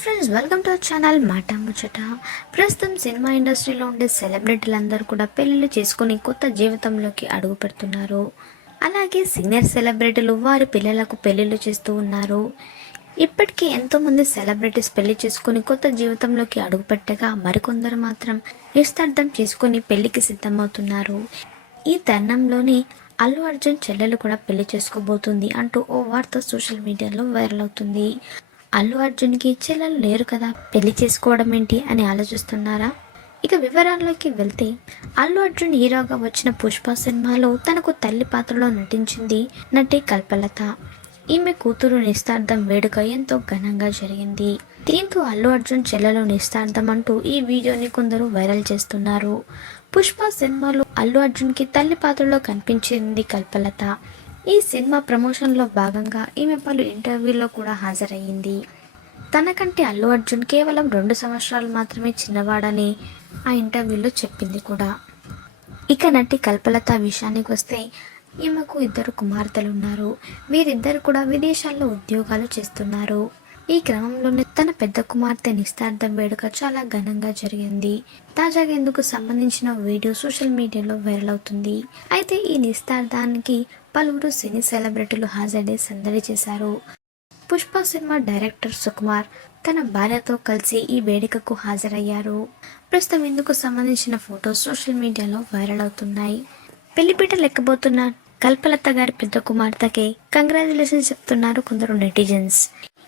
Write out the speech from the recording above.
Friends welcome to our channel Maata Muchata. ప్రస్తుతం cinema ఇండస్ట్రీలో ఉండే సెలబ్రిటీలందరూ కూడా పెళ్ళిళ్ళు చేసుకుని కొత్త జీవితంలోకి అడుగు పెడుతున్నారు. అలాగే సీనియర్ సెలబ్రిటీలు వారి పిల్లలకు పెళ్ళిళ్ళు చేస్తూ ఉన్నారు. ఇప్పటికీ ఎంతోమంది సెలబ్రిటీస్ పెళ్ళి చేసుకుని కొత్త జీవితంలోకి అడుగుపెట్టగా మరికొందరు మాత్రం నిస్తార్థం చేసుకుని పెళ్ళికి సిద్ధమవుతున్నారు. ఈ తరుణంలోనే అల్లు అర్జున్ చెల్లెలు కూడా పెళ్ళి చేసుకోబోతుంది అంటూ ఓ వార్త సోషల్ మీడియాలో వైరల్ అవుతుంది. అల్లు అర్జున్కి చెల్లెలు లేరు కదా పెళ్ళి చేసుకోవడం ఏంటి అని ఆలోచిస్తున్నారా? ఇక వివరాల్లోకి వెళ్తే అల్లు అర్జున్ హీరోగా వచ్చిన పుష్ప సినిమాలో తనకు తల్లి పాత్రలో నటించింది నటి కల్పలత. ఈమె కూతురు నిస్తార్థం వేడుక ఎంతో ఘనంగా జరిగింది. దీంతో అల్లు అర్జున్ చెల్లెలు నిస్తార్థం అంటూ ఈ వీడియోని కొందరు వైరల్ చేస్తున్నారు. పుష్ప సినిమాలో అల్లు అర్జున్కి తల్లి పాత్రలో కనిపించింది కల్పలత. ఈ సినిమా ప్రమోషన్లో భాగంగా ఈమె పలు ఇంటర్వ్యూల్లో కూడా హాజరయ్యింది. తనకంటే అల్లు అర్జున్ కేవలం రెండు సంవత్సరాలు మాత్రమే చిన్నవాడని ఆ ఇంటర్వ్యూలో చెప్పింది కూడా. ఇక నటి కల్పలత విషయానికి వస్తే ఈమెకు ఇద్దరు కుమార్తెలు ఉన్నారు వీరిద్దరు కూడా విదేశాల్లో ఉద్యోగాలు చేస్తున్నారు. ఈ క్రమంలోనే తన పెద్ద కుమార్తె నిస్తార్థం వేడుక చాలా ఘనంగా జరిగింది. తాజాగా ఇందుకు సంబంధించిన వీడియో సోషల్ మీడియాలో వైరల్ అవుతుంది. అయితే ఈ నిస్తార్థానికి పలువురు సినీ సెలబ్రిటీలు హాజరై సందడి చేశారు. పుష్ప సినిమా డైరెక్టర్ సుకుమార్ తన భార్యతో కలిసి ఈ వేడుకకు హాజరయ్యారు. ప్రస్తుతం ఇందుకు సంబంధించిన ఫొటోస్ సోషల్ మీడియాలో వైరల్ అవుతున్నాయి. పెళ్ళిపీట లెక్కబోతున్న కల్పలత గారి పెద్ద కుమార్తెకి కంగ్రాచులేషన్స్ చెప్తున్నారు కొందరు నెటిజన్స్.